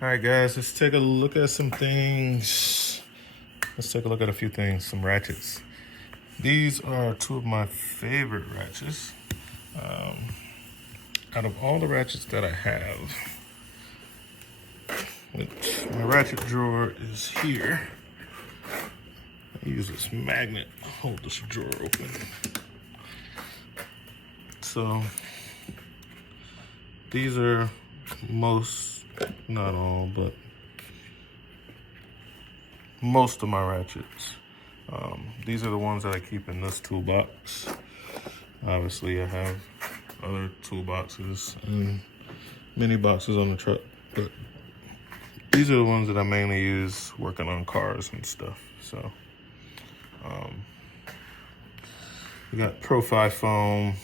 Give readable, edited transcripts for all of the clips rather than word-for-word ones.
All right, guys, let's take a look at some things. Let's take a look at a few things, some ratchets. These are two of my favorite ratchets. Out of all the ratchets that I have, my ratchet drawer is here. I use this magnet to hold this drawer open. So these are most, not all, but most of my ratchets. These are the ones that I keep in this toolbox. Obviously, I have other toolboxes and mini boxes on the truck, but these are the ones that I mainly use working on cars and stuff. So, we got Profi foam,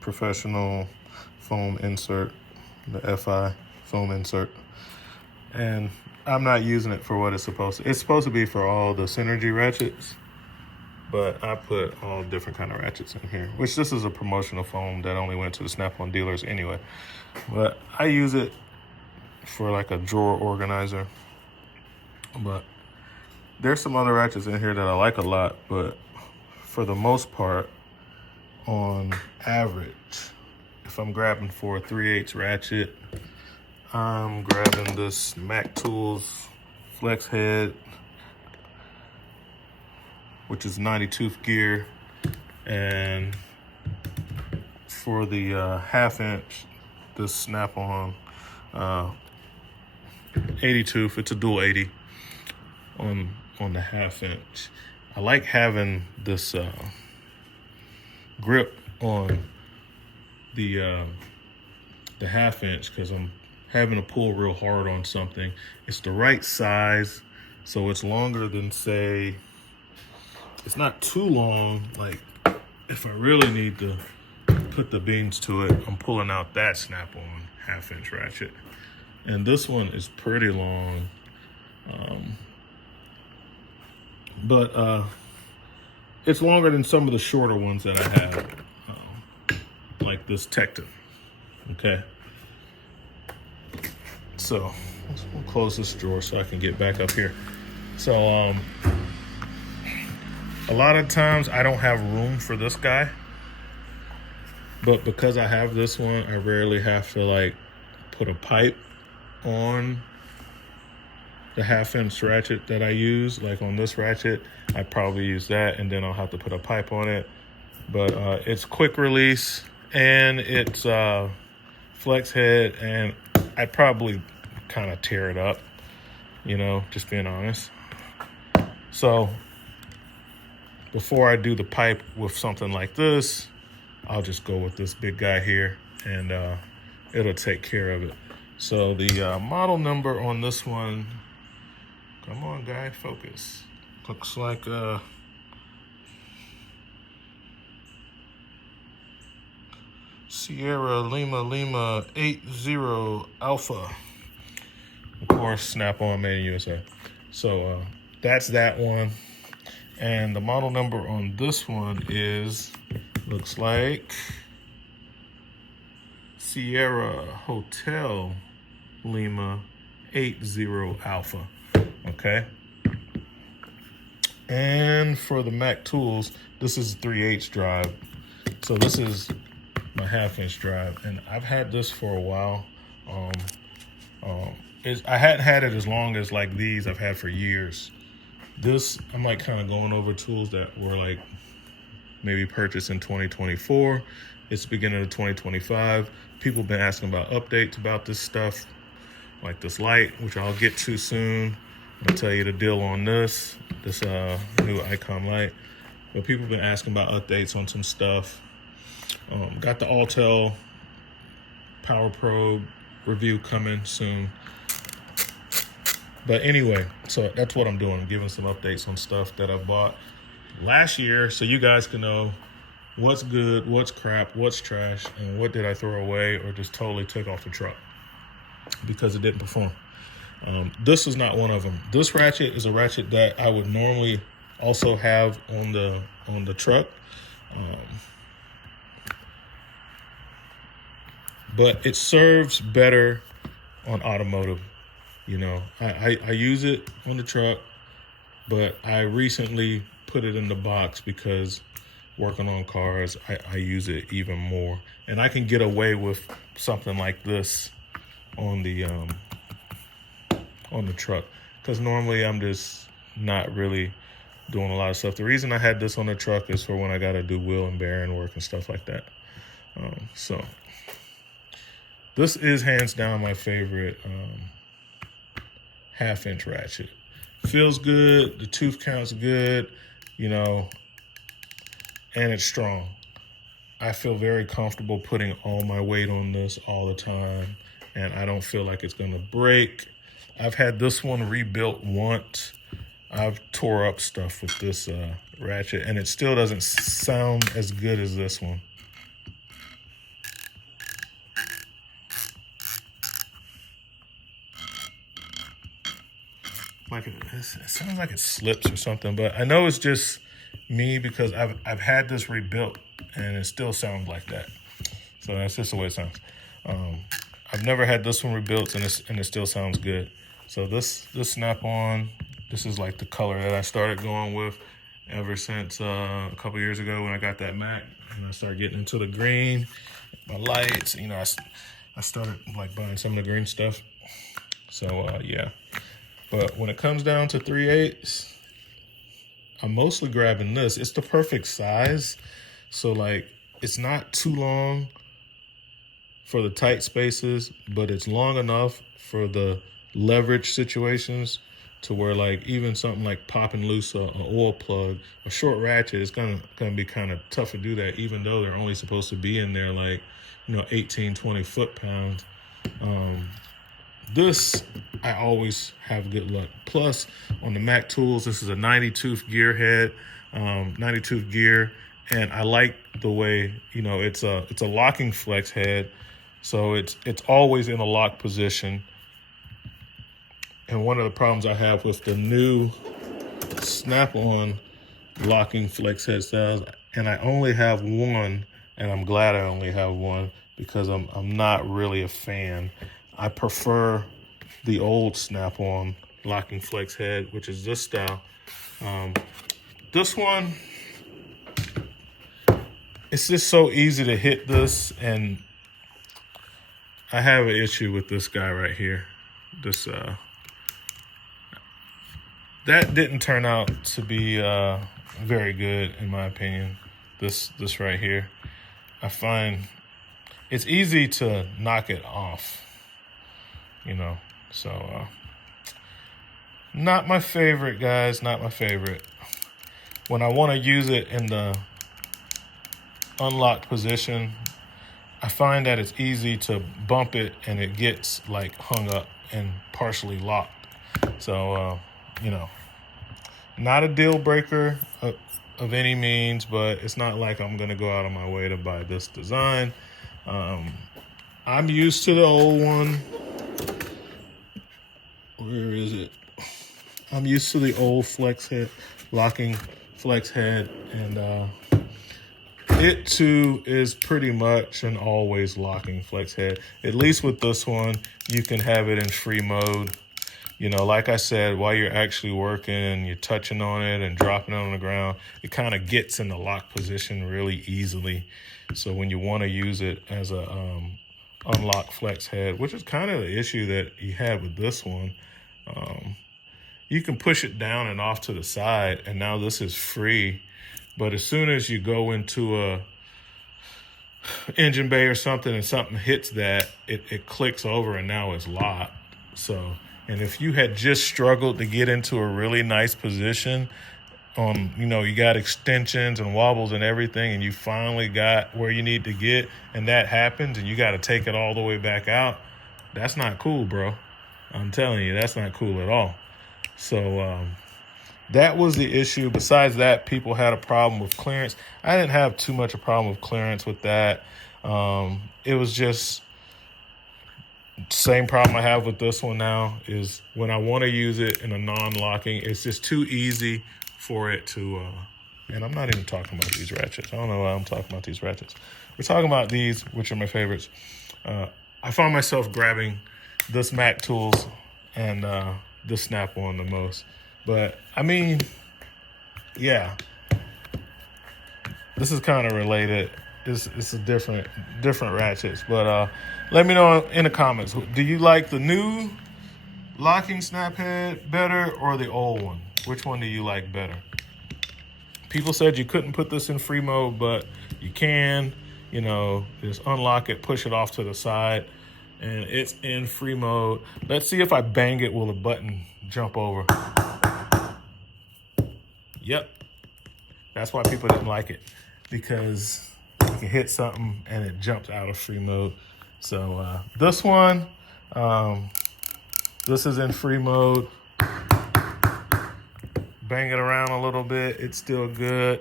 professional foam insert, the FI foam insert, and I'm not using it for what it's supposed to. It's supposed to be for all the Synergy ratchets, but I put all different kind of ratchets in here, which this is a promotional foam that only went to the Snap-on dealers anyway. But I use it for like a drawer organizer. But there's some other ratchets in here that I like a lot, but for the most part, on average, if I'm grabbing for a 3/8 ratchet, I'm grabbing this Mac Tools flex head, which is 90-tooth gear, and for the 1/2 inch, this Snap-on 80-tooth. It's a dual 80 on the 1/2 inch. I like having this grip on the 1/2 inch because I'm having to pull real hard on something. It's the right size, so it's longer than, say, it's not too long. Like if I really need to put the beans to it, I'm pulling out that Snap-on 1/2 inch ratchet. And this one is pretty long. But it's longer than some of the shorter ones that I have, like this Tekton, okay? So we'll close this drawer so I can get back up here. So a lot of times I don't have room for this guy, but because I have this one, I rarely have to like put a pipe on the 1/2 inch ratchet that I use. Like on this ratchet, I probably use that and then I'll have to put a pipe on it. But it's quick release and it's flex head, and I'd probably kind of tear it up, you know, just being honest. So before I do the pipe with something like this, I'll just go with this big guy here and it'll take care of it. So the model number on this one, come on guy, focus. Looks like Sierra Lima 80 Alpha. Of course, Snap-on, made in USA. So that's that one. And the model number on this one is, looks like Sierra Hotel Lima 80 Alpha, okay? And for the Mac Tools, this is 3/8 drive. So this is my 1/2 inch drive, and I've had this for a while. I hadn't had it as long as like these I've had for years. This, I'm like kind of going over tools that were like maybe purchased in 2024. It's the beginning of 2025. People have been asking about updates about this stuff, like this light, which I'll get to soon. I'll tell you the deal on this new icon light. But people have been asking about updates on some stuff. Got the Autel Power Probe review coming soon. But anyway, so that's what I'm doing. I'm giving some updates on stuff that I bought last year so you guys can know what's good, what's crap, what's trash, and what did I throw away or just totally took off the truck because it didn't perform. This is not one of them. This ratchet is a ratchet that I would normally also have on the truck. but it serves better on automotive. You know, I use it on the truck, but I recently put it in the box because working on cars, I use it even more. And I can get away with something like this on the truck, because normally I'm just not really doing a lot of stuff. The reason I had this on the truck is for when I got to do wheel and bearing work and stuff like that. So this is hands down my favorite 1/2-inch ratchet. Feels good. The tooth count's good, you know, and it's strong. I feel very comfortable putting all my weight on this all the time, and I don't feel like it's gonna break. I've had this one rebuilt once. I've tore up stuff with this ratchet, and it still doesn't sound as good as this one. Like it sounds like it slips or something, but I know it's just me because I've had this rebuilt and it still sounds like that. So that's just the way it sounds. I've never had this one rebuilt and it still sounds good. So this snap-on, this is like the color that I started going with ever since a couple years ago when I got that Mac, and I started getting into the green, my lights. You know, I started like buying some of the green stuff. So yeah. But when it comes down to 3/8, I'm mostly grabbing this. It's the perfect size. So like, it's not too long for the tight spaces, but it's long enough for the leverage situations to where like even something like popping loose an oil plug, a short ratchet, is gonna be kind of tough to do that, even though they're only supposed to be in there like, you know, 18, 20 foot-pounds. This, I always have good luck. Plus, on the Mac tools, this is a 90-tooth gear head, 90-tooth gear, and I like the way, you know, it's a locking flex head, so it's always in a lock position. And one of the problems I have with the new snap-on locking flex head styles, and I only have one, and I'm glad I only have one because I'm not really a fan. I prefer the old snap-on locking flex head, which is this style. This one, it's just so easy to hit this, and I have an issue with this guy right here. This that didn't turn out to be very good in my opinion. This right here, I find it's easy to knock it off. You know, so not my favorite, guys, not my favorite. When I want to use it in the unlocked position, I find that it's easy to bump it and it gets like hung up and partially locked. So, you know, not a deal breaker of any means, but it's not like I'm going to go out of my way to buy this design. I'm used to the old one. Where is it? I'm used to the old flex head, locking flex head, and it too is pretty much an always locking flex head. At least with this one, you can have it in free mode. You know, like I said, while you're actually working and you're touching on it and dropping it on the ground, it kind of gets in the lock position really easily. So when you want to use it as a unlock flex head, which is kind of the issue that you had with this one, you can push it down and off to the side, and now this is free. But as soon as you go into a engine bay or something and something hits that, it clicks over and now it's locked. So, and if you had just struggled to get into a really nice position, you know, you got extensions and wobbles and everything, and you finally got where you need to get, and that happens, and you got to take it all the way back out, that's not cool, bro. I'm telling you, that's not cool at all. So that was the issue. Besides that, people had a problem with clearance. I didn't have too much a problem with clearance with that. It was just same problem I have with this one now is when I want to use it in a non-locking, it's just too easy for it to, and I'm not even talking about these ratchets. I don't know why I'm talking about these ratchets. We're talking about these, which are my favorites. I found myself grabbing this Mac Tools and this Snap-on the most. But I mean, yeah, this is kind of related. It's a different ratchets. But let me know in the comments. Do you like the new locking snap head better or the old one? Which one do you like better? People said you couldn't put this in free mode, but you can. You know, just unlock it, push it off to the side, and it's in free mode. Let's see if I bang it, will the button jump over? Yep. That's why people didn't like it, because you can hit something and it jumps out of free mode. So this one, this is in free mode. Bang it around a little bit, it's still good.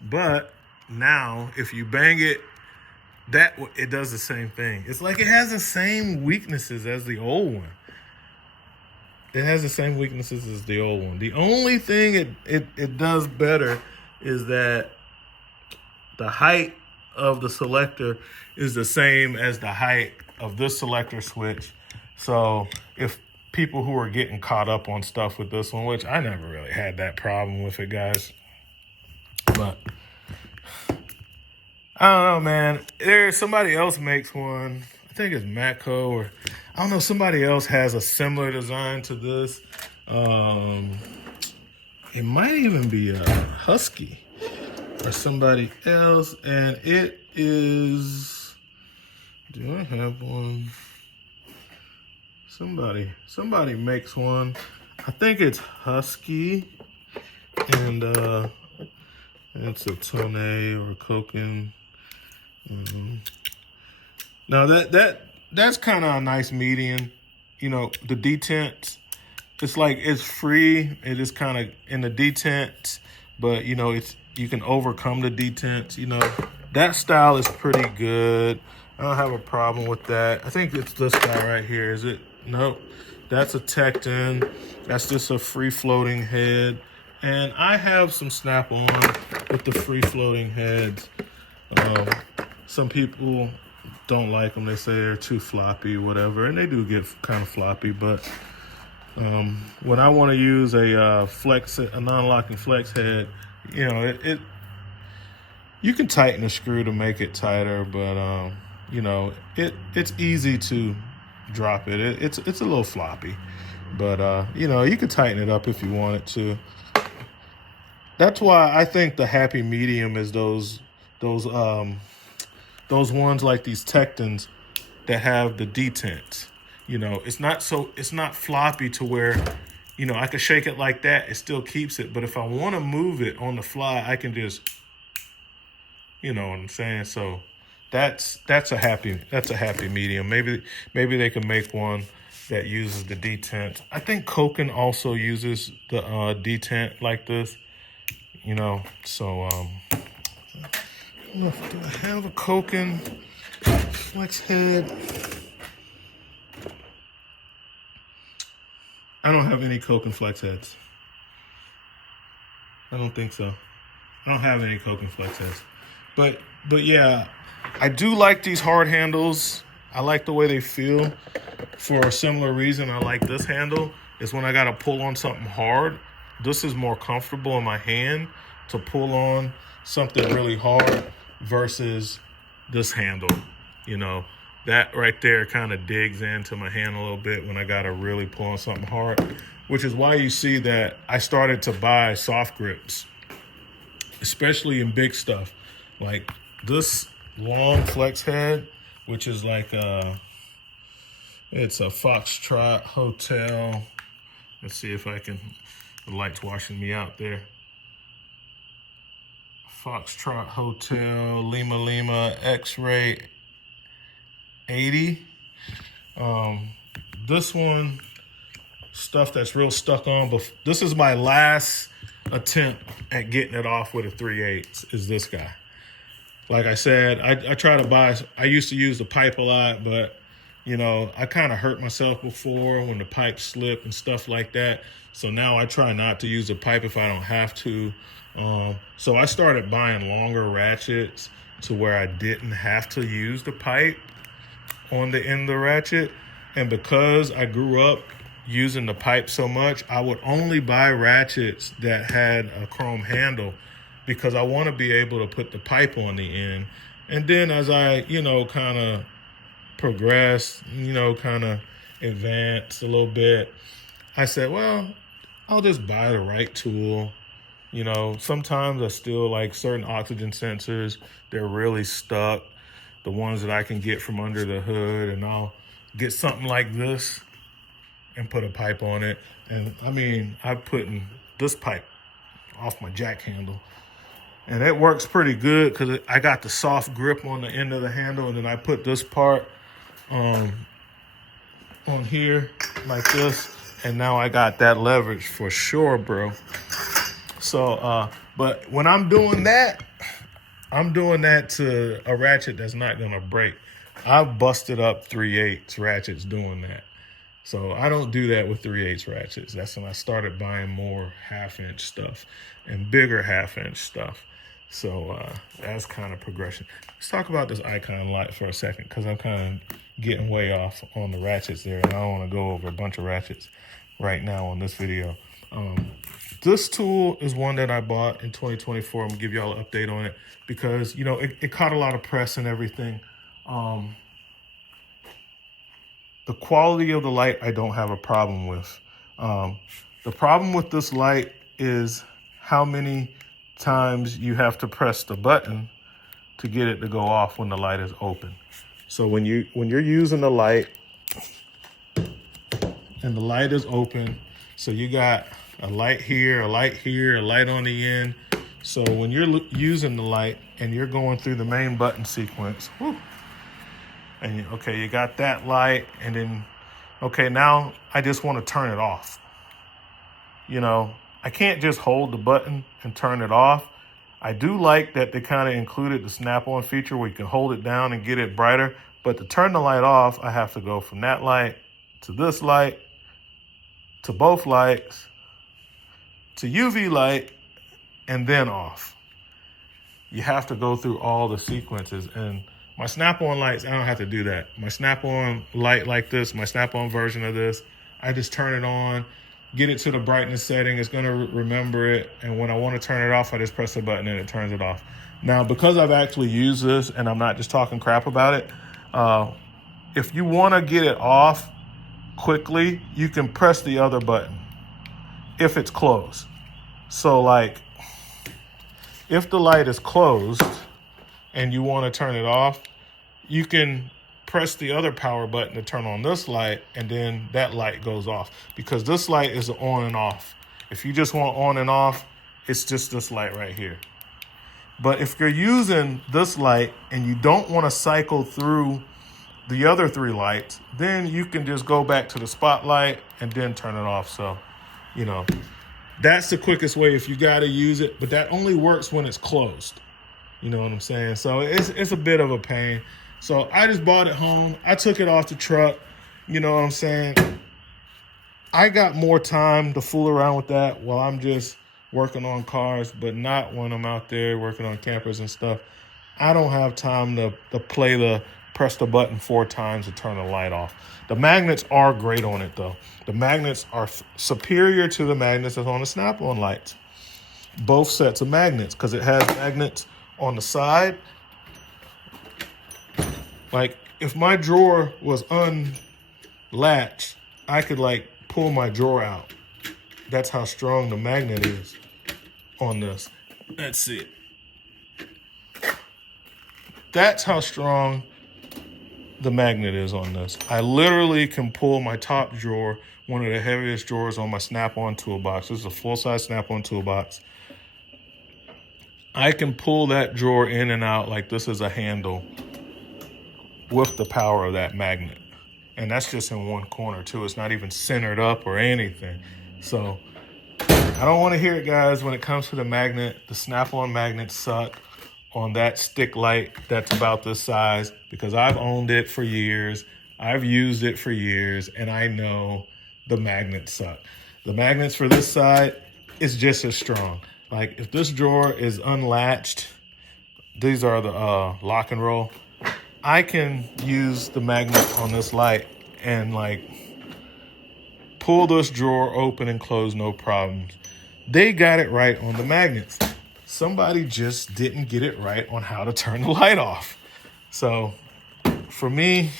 But now, if you bang it, it does the same thing. It's like it has the same weaknesses as the old one. It has the same weaknesses as the old one. The only thing it does better is that the height of the selector is the same as the height of this selector switch. So if people who are getting caught up on stuff with this one, which I never really had that problem with it, guys. But I don't know, man. There's somebody else makes one. I think it's Matco, or I don't know. Somebody else has a similar design to this. It might even be a Husky or somebody else, and it is. Do I have one? Somebody makes one. I think it's Husky, and it's a Tone or Koken. Now that's kind of a nice median. You know, the detents, it's like it's free. It is kind of in the detents, but you know, you can overcome the detents. You know, that style is pretty good. I don't have a problem with that. I think it's this guy right here. Is it? Nope. That's a Tekton. That's just a free floating head. And I have some Snap-on with the free floating heads. Some people don't like them. They say they're too floppy, whatever. And they do get kind of floppy. But when I want to use a non-locking flex head, you know, you can tighten the screw to make it tighter. But, you know, it's easy to drop it. It's a little floppy. But, you know, you can tighten it up if you wanted to. That's why I think the happy medium is those ones like these Tektons that have the detents. You know, it's not floppy to where, you know, I could shake it like that, it still keeps it. But if I want to move it on the fly, I can just, you know what I'm saying? So that's a happy medium. Maybe they can make one that uses the detent. I think Koken also uses the detent like this. You know, so do I have a Koken flex head? I don't have any Koken flex heads. I don't think so. I don't have any Koken flex heads. But yeah, I do like these hard handles. I like the way they feel. For a similar reason, I like this handle, is when I gotta pull on something hard. This is more comfortable in my hand to pull on something really hard versus this handle. You know, that right there kind of digs into my hand a little bit when I gotta really pull on something hard, which is why you see that I started to buy soft grips, especially in big stuff. Like this long flex head, which is like it's a Foxtrot Hotel. Let's see if I can, the light's washing me out there. Foxtrot Hotel, Lima, X-Ray 80. This one, stuff that's real stuck on, but this is my last attempt at getting it off with a 3/8 is this guy. Like I said, I try to buy, I used to use the pipe a lot, but you know, I kind of hurt myself before when the pipe slipped and stuff like that. So now I try not to use the pipe if I don't have to. So I started buying longer ratchets to where I didn't have to use the pipe on the end of the ratchet. And because I grew up using the pipe so much, I would only buy ratchets that had a chrome handle because I want to be able to put the pipe on the end. And then as I, kind of progress, kind of advance a little bit, I said, well, I'll just buy the right tool. Sometimes I still like certain oxygen sensors. They're really stuck. The ones that I can get from under the hood, and I'll get something like this and put a pipe on it. And I mean, I'm putting this pipe off my jack handle, and it works pretty good because I got the soft grip on the end of the handle, and then I put this part on here like this, and now I got that leverage for sure, bro. So, but when I'm doing that to a ratchet that's not gonna break. I've busted up 3/8 ratchets doing that. So I don't do that with 3/8 ratchets. That's when I started buying more 1/2-inch stuff and bigger 1/2-inch stuff. So that's kind of progression. Let's talk about this icon light for a second, because I'm kind of getting way off on the ratchets there, and I don't want to go over a bunch of ratchets right now on this video. This tool is one that I bought in 2024. I'm gonna give y'all an update on it because, it caught a lot of press and everything. The quality of the light, I don't have a problem with. The problem with this light is how many times you have to press the button to get it to go off when the light is open. So when you're using the light and the light is open, so you got a light here, a light here, a light on the end. So when you're using the light and you're going through the main button sequence, and you got that light, and then, now I just want to turn it off. I can't just hold the button and turn it off. I do like that they kind of included the snap-on feature where you can hold it down and get it brighter, but to turn the light off, I have to go from that light to this light, to both lights, to UV light, and then off. You have to go through all the sequences. And my snap-on lights, I don't have to do that. My snap-on light like this, my snap-on version of this, I just turn it on, get it to the brightness setting. It's gonna remember it. And when I want to turn it off, I just press the button and it turns it off. Now, because I've actually used this and I'm not just talking crap about it, if you want to get it off quickly, you can press the other button if it's closed. So like, if the light is closed and you want to turn it off, you can press the other power button to turn on this light, and then that light goes off, because this light is on and off. If you just want on and off, it's just this light right here. But if you're using this light and you don't want to cycle through the other 3 lights, then you can just go back to the spotlight and then turn it off. So, that's the quickest way if you got to use it, but that only works when it's closed. You know what I'm saying? So it's a bit of a pain. So I just bought it home. I took it off the truck. You know what I'm saying? I got more time to fool around with that while I'm just working on cars, but not when I'm out there working on campers and stuff. I don't have time to press the button 4 times to turn the light off. The magnets are great on it though. The magnets are superior to the magnets that's on the snap-on lights. Both sets of magnets, because it has magnets on the side. Like if my drawer was unlatched, I could pull my drawer out. That's how strong the magnet is on this. Let's see it. That's how strong the magnet is on this. I literally can pull my top drawer, one of the heaviest drawers on my snap-on toolbox. This is a full-size snap-on toolbox. I can pull that drawer in and out like this is a handle with the power of that magnet. And that's just in one corner too. It's not even centered up or anything. So I don't want to hear it, guys. When it comes to the magnet, the snap-on magnets suck on that stick light that's about this size, because I've owned it for years. I've used it for years, and I know the magnets suck. The magnets for this side is just as strong. Like if this drawer is unlatched, these are the lock and roll. I can use the magnet on this light and like pull this drawer open and close, no problems. They got it right on the magnets. Somebody just didn't get it right on how to turn the light off. So for me,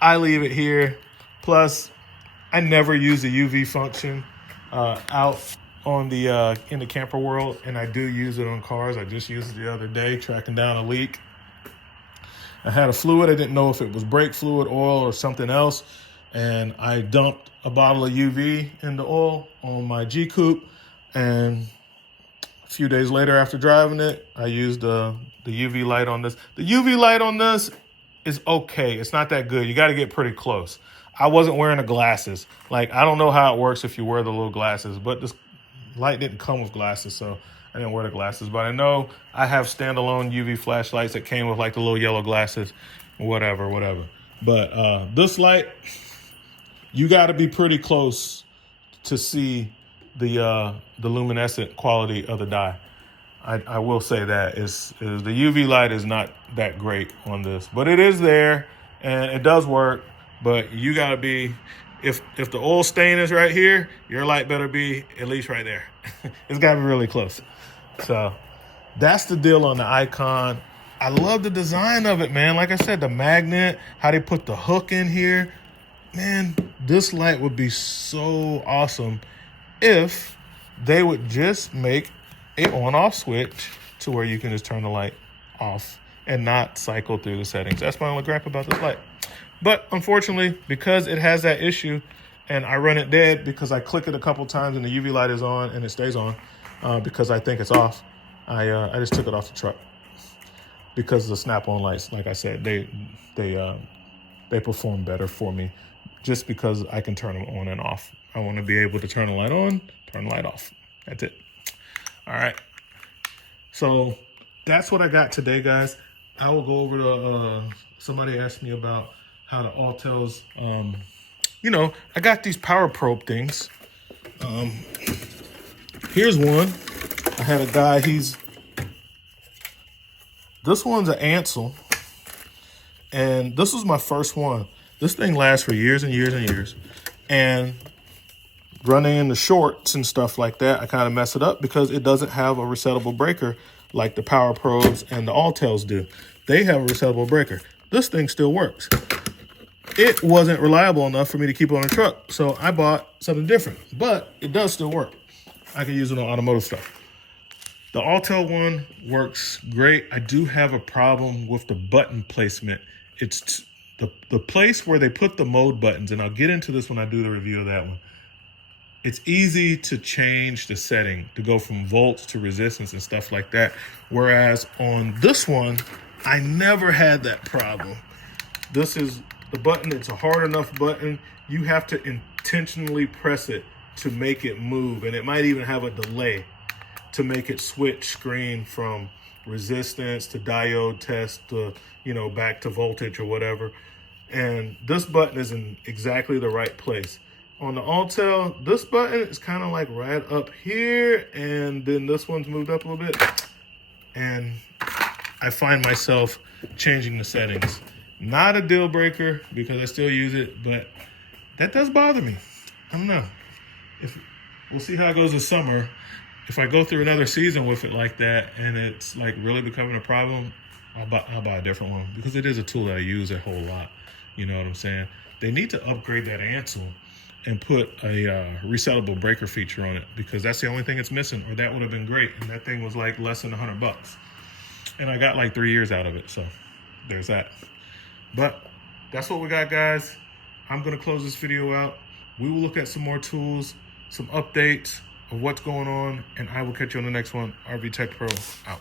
I leave it here. Plus, I never use the UV function out on the in the camper world, and I do use it on cars. I just used it the other day tracking down a leak. I had a fluid. I didn't know if it was brake fluid, oil, or something else, and I dumped a bottle of UV in the oil on my G Coupe, and a few days later after driving it, I used the UV light on this. The UV light on this is okay. It's not that good. You got to get pretty close. I wasn't wearing the glasses. Like, I don't know how it works if you wear the little glasses, but this light didn't come with glasses, so I didn't wear the glasses. But I know I have standalone UV flashlights that came with like the little yellow glasses, whatever. But this light, you got to be pretty close to see the luminescent quality of the dye. I will say that is the UV light is not that great on this, but it is there and it does work. But you gotta be, if the oil stain is right here, your light better be at least right there. It's gotta be really close. So that's the deal on the Icon. I love the design of it, man. Like I said, the magnet, how they put the hook in here. Man, this light would be so awesome if they would just make a on-off switch to where you can just turn the light off and not cycle through the settings. That's my only gripe about this light. But unfortunately, because it has that issue and I run it dead because I click it a couple times and the UV light is on and it stays on because I think it's off, I just took it off the truck because the snap-on lights, like I said, they perform better for me just because I can turn them on and off. I want to be able to turn the light on, turn the light off. That's it. All right. So that's what I got today, guys. I will go over to, somebody asked me about how the Altels, I got these power probe things. Here's one. I had a guy, this one's an Ansel, and this was my first one. This thing lasts for years and years and years. And running into shorts and stuff like that, I kind of mess it up because it doesn't have a resettable breaker like the power probes and the Altels do. They have a resettable breaker. This thing still works. It wasn't reliable enough for me to keep it on the truck, so I bought something different, but it does still work. I can use it on automotive stuff. The Altel one works great. I do have a problem with the button placement. It's the place where they put the mode buttons, and I'll get into this when I do the review of that one. It's easy to change the setting to go from volts to resistance and stuff like that. Whereas on this one, I never had that problem. This is the button. It's a hard enough button. You have to intentionally press it to make it move. And it might even have a delay to make it switch screen from resistance to diode test to, back to voltage or whatever. And this button is in exactly the right place. On the Altel, this button is kind of like right up here, and then this one's moved up a little bit. And I find myself changing the settings. Not a deal breaker because I still use it, but that does bother me. I don't know. We'll see how it goes this summer. If I go through another season with it like that and it's like really becoming a problem, I'll buy a different one because it is a tool that I use a whole lot. You know what I'm saying? They need to upgrade that Ansel and put a resettable breaker feature on it because that's the only thing it's missing, or that would have been great. And that thing was like less than $100. And I got like 3 years out of it. So there's that. But that's what we got, guys. I'm going to close this video out. We will look at some more tools, some updates of what's going on, and I will catch you on the next one. RV Tech Pro out.